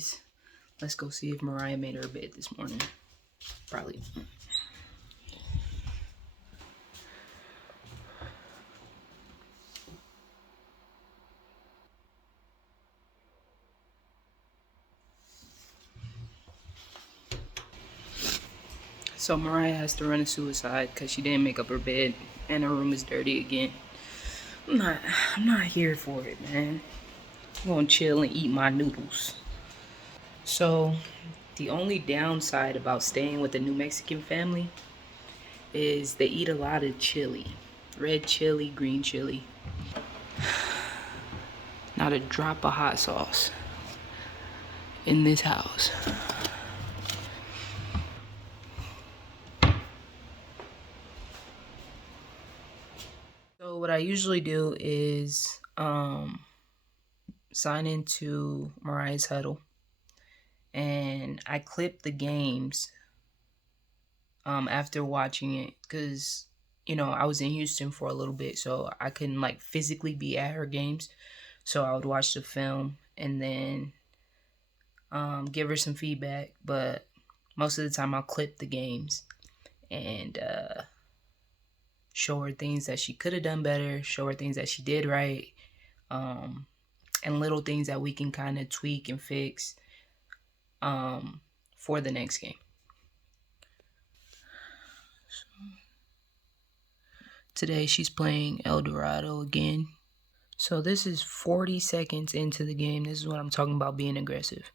Maes. Let's go see if Mariah made her bed this morning. Probably. So Mariah has to run a suicide because she didn't make up her bed and her room is dirty again. I'm not here for it, man. I'm gonna chill and eat my noodles. So the only downside about staying with a New Mexican family is they eat a lot of chili. Red chili, green chili. Not a drop of hot sauce in this house. So what I usually do is sign into Mariah's huddle, and I clip the games after watching it, because I was in Houston for a little bit, so I couldn't like physically be at her games. So I would watch the film and then give her some feedback, but most of the time I'll clip the games and show her things that she could have done better, show her things that she did right, and little things that we can kind of tweak and fix for the next game. Today she's playing El Dorado again. So this is 40 seconds into the game. This is what I'm talking about being aggressive.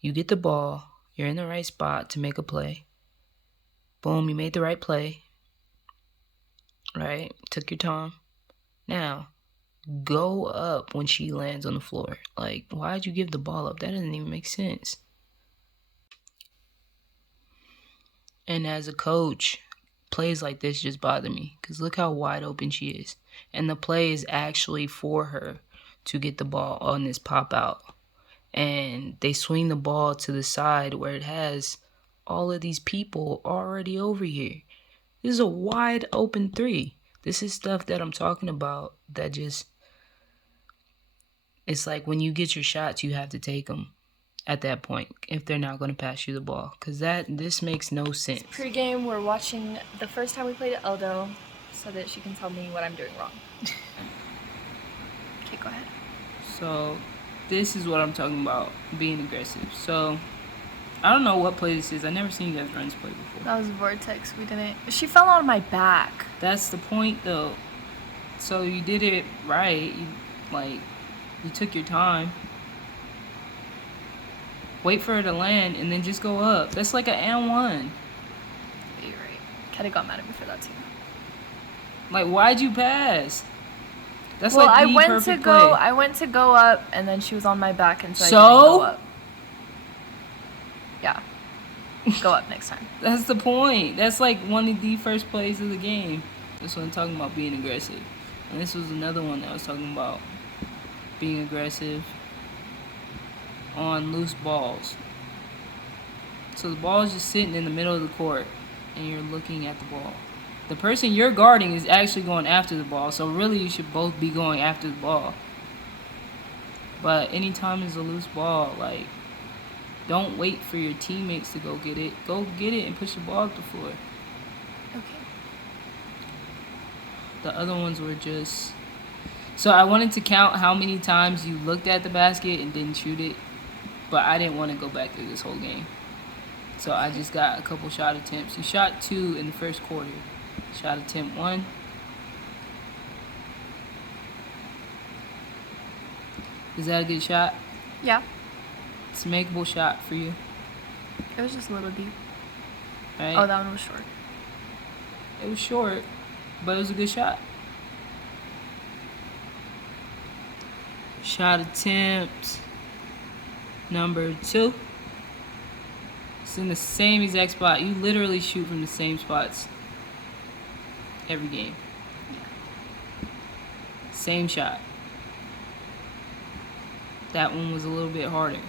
You get the ball, you're in the right spot to make a play. Boom, you made the right play. Right? Took your time. Now, go up when she lands on the floor. Like, why'd you give the ball up? That doesn't even make sense. And as a coach, plays like this just bother me, because look how wide open she is. And the play is actually for her to get the ball on this pop out. And they swing the ball to the side where it has all of these people already over here. This is a wide open three. This is stuff that I'm talking about that just, it's like when you get your shots, you have to take them at that point if they're not going to pass you the ball, because this makes no sense. Pre-game, we're watching the first time we played Eldo so that she can tell me what I'm doing wrong. Okay, go ahead. So this is what I'm talking about, being aggressive. So I don't know what play this is. I never seen you guys run this play before. That was Vortex. We didn't. She fell on my back. That's the point, though. So you did it right. You took your time. Wait for her to land and then just go up. That's like an and one. You're right. Kelly got mad at me for that too. Like, why'd you pass? That's well, like I went to go up, and then she was on my back, and so I didn't go up. Yeah. Go up next time. That's the point. That's like one of the first plays of the game. That's what I'm talking about, being aggressive. And this was another one that I was talking about being aggressive on loose balls. So the ball is just sitting in the middle of the court, and you're looking at the ball. The person you're guarding is actually going after the ball, so really you should both be going after the ball. But anytime there's a loose ball, like, don't wait for your teammates to go get it. Go get it and push the ball up the floor. Okay. The other ones were just... So I wanted to count how many times you looked at the basket and didn't shoot it, but I didn't want to go back through this whole game. So I just got a couple shot attempts. You shot 2 in the first quarter. Shot attempt 1. Is that a good shot? Yeah. It's a makeable shot for you. It was just a little deep. Right? Oh, that one was short. It was short, but it was a good shot. Shot attempt number 2. It's in the same exact spot. You literally shoot from the same spots every game. Yeah. Same shot. That one was a little bit harder.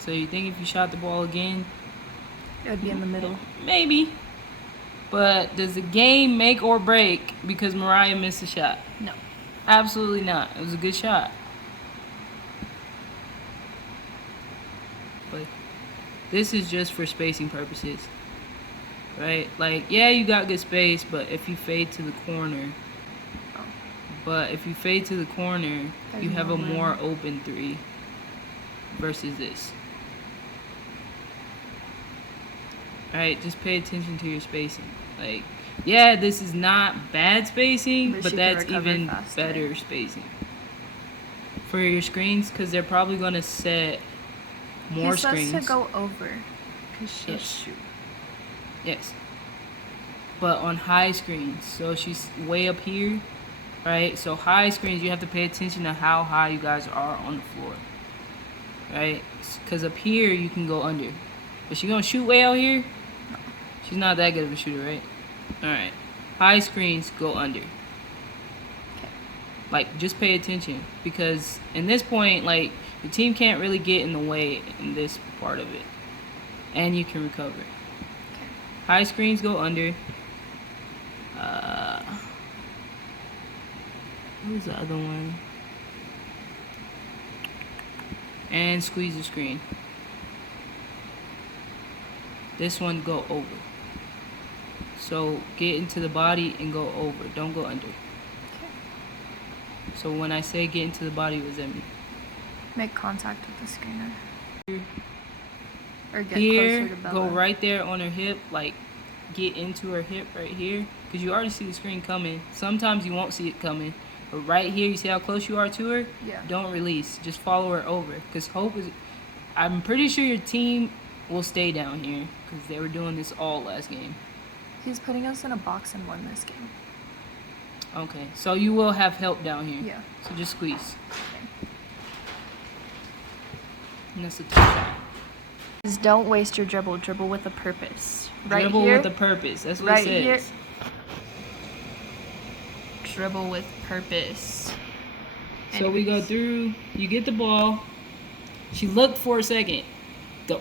So you think if you shot the ball again, it would be in the middle? Maybe. But does the game make or break because Mariah missed a shot? No. Absolutely not. It was a good shot. This is just for spacing purposes, right? Like, yeah, you got good space, but if you fade to the corner, you have a more open 3 versus this. Alright, just pay attention to your spacing. Like, yeah, this is not bad spacing, but that's even better spacing for your screens, because they're probably going to set more screens. He says to go over, because she'll shoot. Yes. But on high screens, so she's way up here, right? So high screens, you have to pay attention to how high you guys are on the floor, right? Because up here, you can go under. But she going to shoot way out here? No. She's not that good of a shooter, right? Alright. High screens, go under. Like, just pay attention, because in this point, like, the team can't really get in the way in this part of it, and you can recover. Okay. High screens, go under. What was the other one? And squeeze the screen. This one, go over. So get into the body and go over. Don't go under. So when I say get into the body, what does that mean? Make contact with the screener. Or get here, closer to Bella. Go right there on her hip, like get into her hip right here. Because you already see the screen coming. Sometimes you won't see it coming. But right here, you see how close you are to her? Yeah. Don't release. Just follow her over. Because Hope is... I'm pretty sure your team will stay down here. Because they were doing this all last game. He's putting us in a box and won this game. Okay, so you will have help down here. Yeah. So just squeeze. Okay. And that's a tough shot. Just don't waste your dribble. Dribble with a purpose. Right dribble here. With a purpose. That's what Right it says. Here. Dribble with purpose. So we go through. You get the ball. She looked for a second. Go.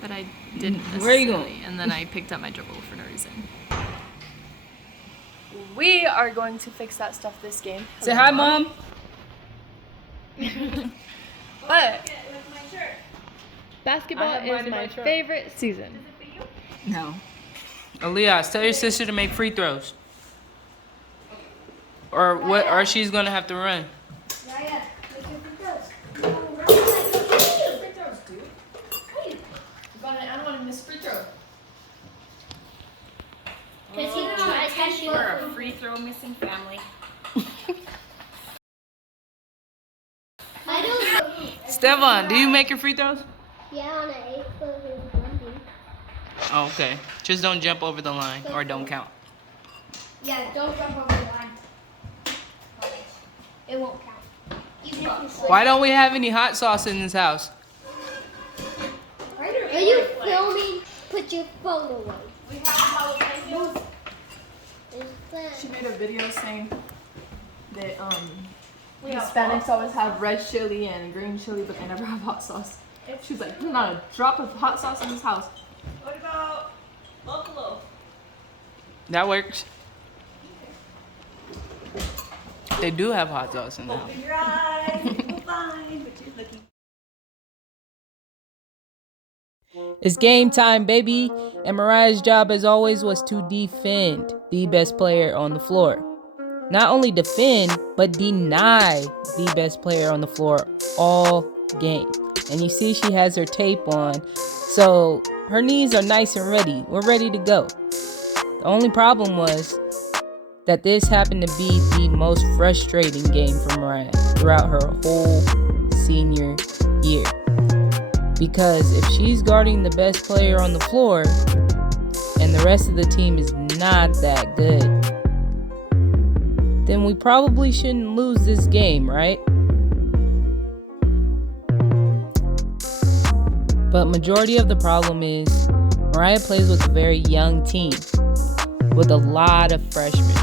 But I didn't. Where are you going? And then I picked up my dribble for no reason. We are going to fix that stuff this game. Say hi, Mom. But basketball is my favorite season. No. Elias, tell your sister to make free throws. Or what? Or she's gonna have to run. Mariah, make your free throws. No, run like free throws, dude. Hey, I don't want to miss free throw. Because he tries to catch you. We're a free throw missing family. I don't know. Stevan, do you make your free throws? Yeah, on an 8-foot jumping. Oh, okay. Just don't jump over the line or don't count. Yeah, don't jump over the line. It won't count. Even if you slip. Why don't we have any hot sauce in this house? Are you filming? Put your phone away. We have a jalapeno. She made a video saying that Hispanics always have red chili and green chili, but they never have hot sauce. She's like, there's not a drop of hot sauce in this house. What about buffalo? That works. They do have hot sauce in the house. Open your eyes, you'll find what you're looking for. It's game time, baby. And Mariah's job, as always, was to defend the best player on the floor. Not only defend, but deny the best player on the floor all game. And you see she has her tape on, so her knees are nice and ready. We're ready to go. The only problem was that this happened to be the most frustrating game for Mariah throughout her whole senior year. Because if she's guarding the best player on the floor and the rest of the team is not that good, then we probably shouldn't lose this game, right? But majority of the problem is Mariah plays with a very young team with a lot of freshmen.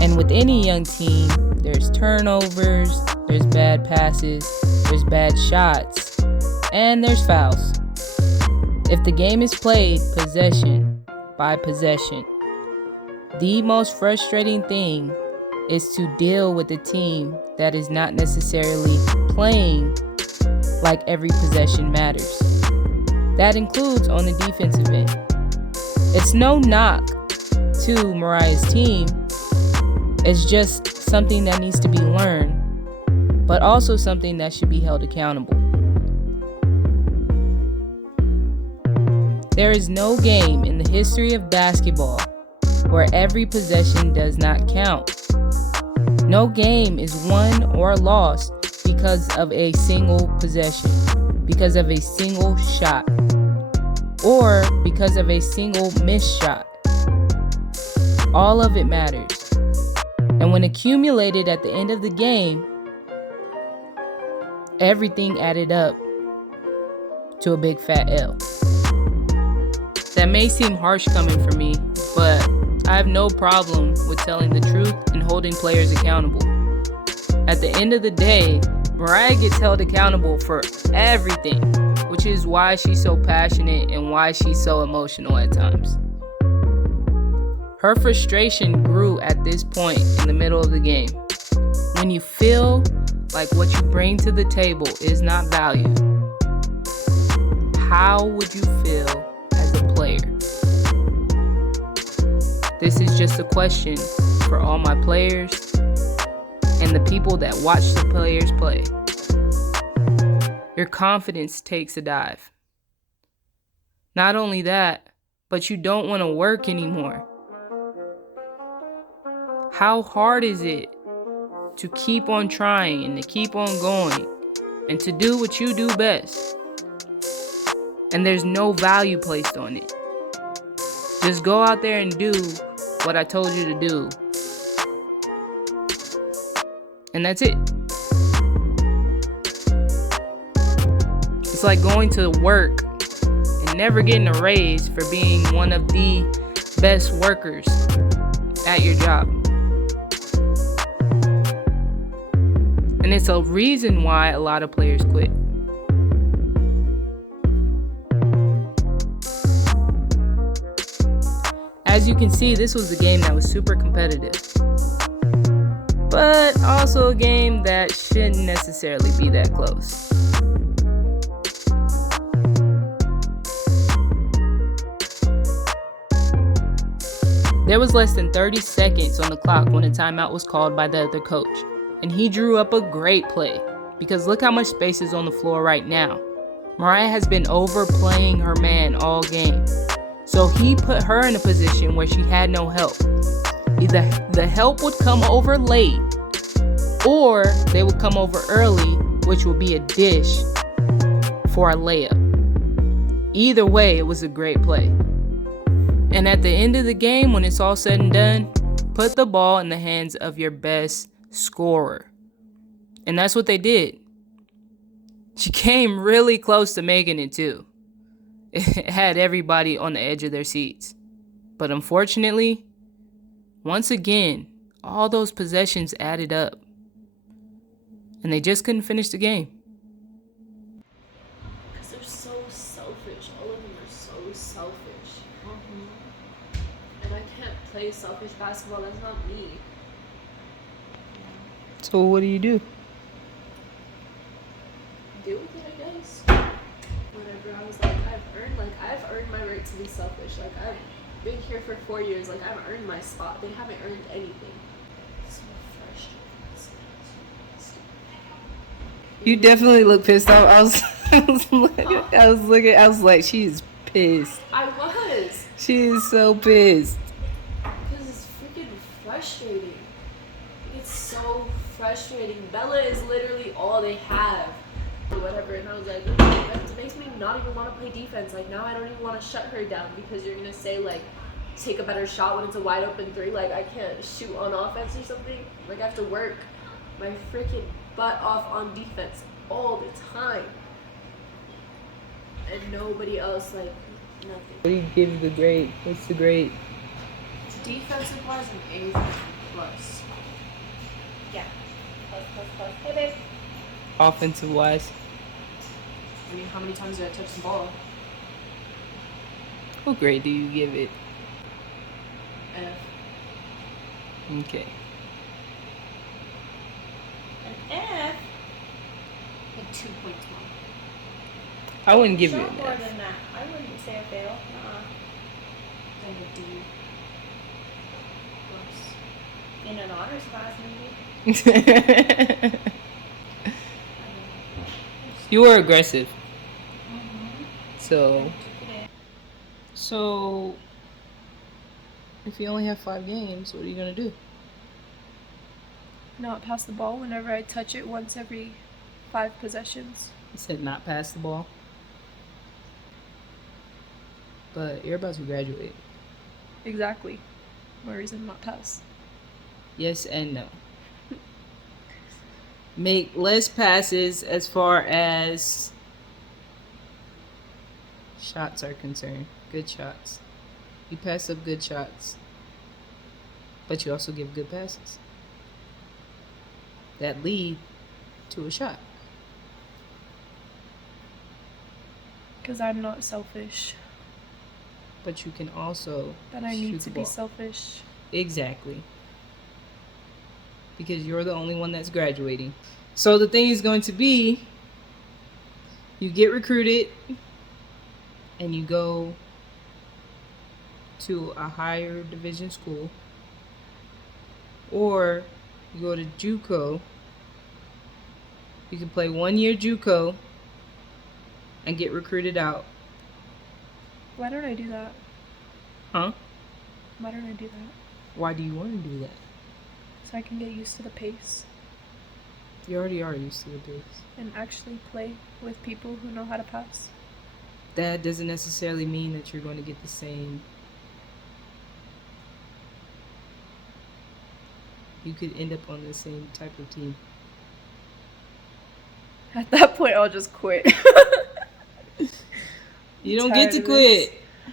And with any young team, there's turnovers, there's bad passes, there's bad shots, and there's fouls. If the game is played possession by possession, the most frustrating thing is to deal with a team that is not necessarily playing like every possession matters. That includes on the defensive end. It's no knock to Mariah's team. It's just something that needs to be learned, but also something that should be held accountable. There is no game in the history of basketball where every possession does not count. No game is won or lost because of a single possession, because of a single shot, or because of a single missed shot. All of it matters. And when accumulated at the end of the game, everything added up to a big fat L. That may seem harsh coming from me, but I have no problem with telling the truth and holding players accountable. At the end of the day, Mariah gets held accountable for everything, which is why she's so passionate and why she's so emotional at times. Her frustration grew at this point in the middle of the game. When you feel like what you bring to the table is not valued, how would you feel as a player? This is just a question for all my players and the people that watch the players play. Your confidence takes a dive. Not only that, but you don't want to work anymore. How hard is it to keep on trying and to keep on going and to do what you do best? And there's no value placed on it. Just go out there and do what I told you to do. And that's it. It's like going to work and never getting a raise for being one of the best workers at your job. And it's a reason why a lot of players quit. As you can see, this was a game that was super competitive, but also a game that shouldn't necessarily be that close. There was less than 30 seconds on the clock when a timeout was called by the other coach, and he drew up a great play, because look how much space is on the floor right now. Mariah has been overplaying her man all game. So he put her in a position where she had no help. Either the help would come over late, or they would come over early, which would be a dish for a layup. Either way, it was a great play. And at the end of the game, when it's all said and done, put the ball in the hands of your best scorer. And that's what they did. She came really close to making it too. It had everybody on the edge of their seats. But unfortunately, once again, all those possessions added up. And they just couldn't finish the game. Because they're so selfish. All of them are so selfish. And I can't play selfish basketball. That's not me. So what do you do? Deal with it, I guess. Whatever. I was like, I've earned my right to be selfish. Like, I've been here for 4 years. Like, I've earned my spot. They haven't earned anything. So frustrating. You definitely look pissed off. I was like, she's pissed. I was. She is so pissed. Because it's freaking frustrating. It's so frustrating. Bella is literally all they have. Whatever, and I was like, that makes me not even want to play defense. Like, now I don't even want to shut her down because you're gonna say, like, take a better shot when it's a wide open three. Like, I can't shoot on offense or something. Like, I have to work my freaking butt off on defense all the time, and nobody else, like, nothing. What do you give the grade? What's the grade? Defensive wise, an A plus. Yeah. Plus. Hey, babe. Offensive wise? I mean, how many times did I touch the ball? What grade do you give it? F. Okay. An F. Like 2 points more. I wouldn't give you Shot an more F. than that. I wouldn't say a fail. And a D. Plus. In an honors class, maybe. You were aggressive. So if you only have 5 games, what are you gonna do? Not pass the ball whenever I touch it once every 5 possessions. You said not pass the ball. But you're about to graduate. Exactly. No reason not pass. Yes and no. Make less passes as far as shots are concerned. Good shots. You pass up good shots. But you also give good passes that lead to a shot. Because I'm not selfish. But you can also But I shoot need the to be ball. selfish. Exactly. Because you're the only one that's graduating. So the thing is going to be, you get recruited and you go to a higher division school, or you go to JUCO. You can play 1 year JUCO and get recruited out. Why don't I do that? Huh? Why don't I do that? Why do you want to do that? So I can get used to the pace You already are used to the pace. and actually play with people who know how to pass. That doesn't necessarily mean that you're going to get the same. You could end up on the same type of team. At that point, I'll just quit. You don't Tired get to of quit. I'm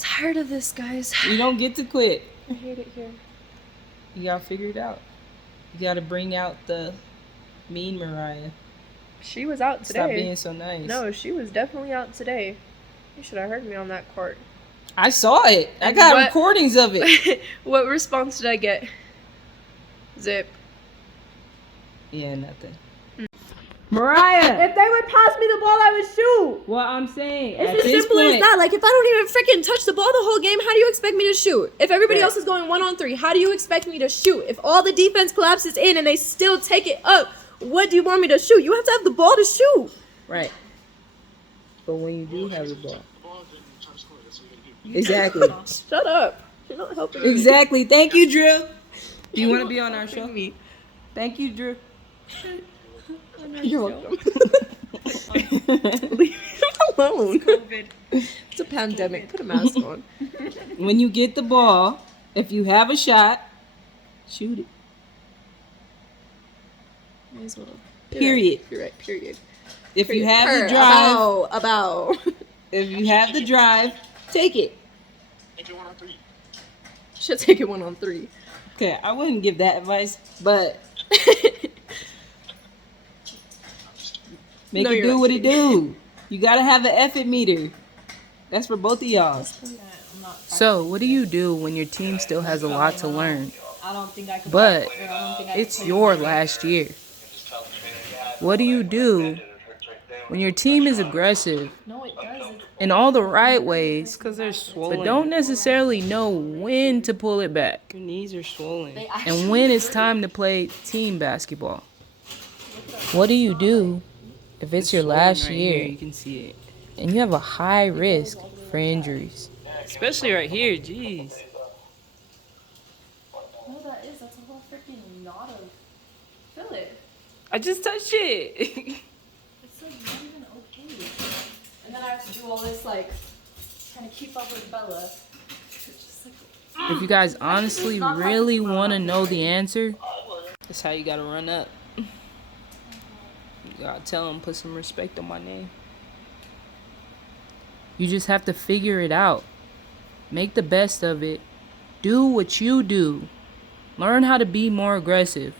tired of this, guys. You don't get to quit. I hate it here. You gotta figure it out. You gotta bring out the mean Mariah. She was out today. Stop being so nice. No, she was definitely out today. You should have heard me on that court. I saw it. I And got what- recordings of it. What response did I get? Zip. Yeah, nothing. Mariah! If they would pass me the ball, I would shoot. What I'm saying, It's at as this simple as point, that. Like, if I don't even freaking touch the ball the whole game, how do you expect me to shoot? If everybody Right. else is going 1-on-3, how do you expect me to shoot? If all the defense collapses in and they still take it up, what do you want me to shoot? You have to have the ball to shoot. right. But when you do have the ball. Exactly. Shut up. You're not helping me. Exactly. Thank you, Drew. Do you want to be on our show? Me. Thank you, Drew. You're welcome. Leave me alone. COVID. It's a pandemic. Put a mask on. When you get the ball, if you have a shot, shoot it. May as well. Period. You're right. Period. If you have Her, the drive, About. if you have the drive, take it. Should take it 1-on-3. Okay, I wouldn't give that advice, but make No, it you're do right. what it do. You gotta have an effort meter. That's for both of y'all. So, what do you do when your team still has a lot to learn? I don't think I could. But I don't think I it's could- your last year. What do you do when your team is aggressive No, it does. in all the right ways, Because they're swollen. but don't necessarily know when to pull it back Your knees are swollen. and when it's time to play team basketball? What do you do if it's your swollen last right year here, you can see it. and you have a high risk for injuries? Especially right here, jeez. No, that is. That's a whole freaking knot of. Feel it. I just touched it. It's like not even okay. And then I have to do all this like trying to keep up with Bella. It's just like, If you guys honestly really want to know the answer, that's how you gotta run up. You gotta tell them, put some respect on my name. You just have to figure it out. Make the best of it. Do what you do. Learn how to be more aggressive.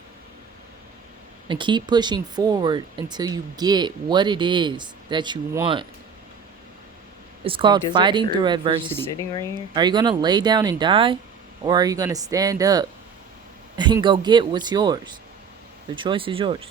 And keep pushing forward until you get what it is that you want. It's called Does it fighting hurt through if you're just adversity. Sitting right here. Are you gonna lay down and die? Or are you gonna stand up and go get what's yours? The choice is yours.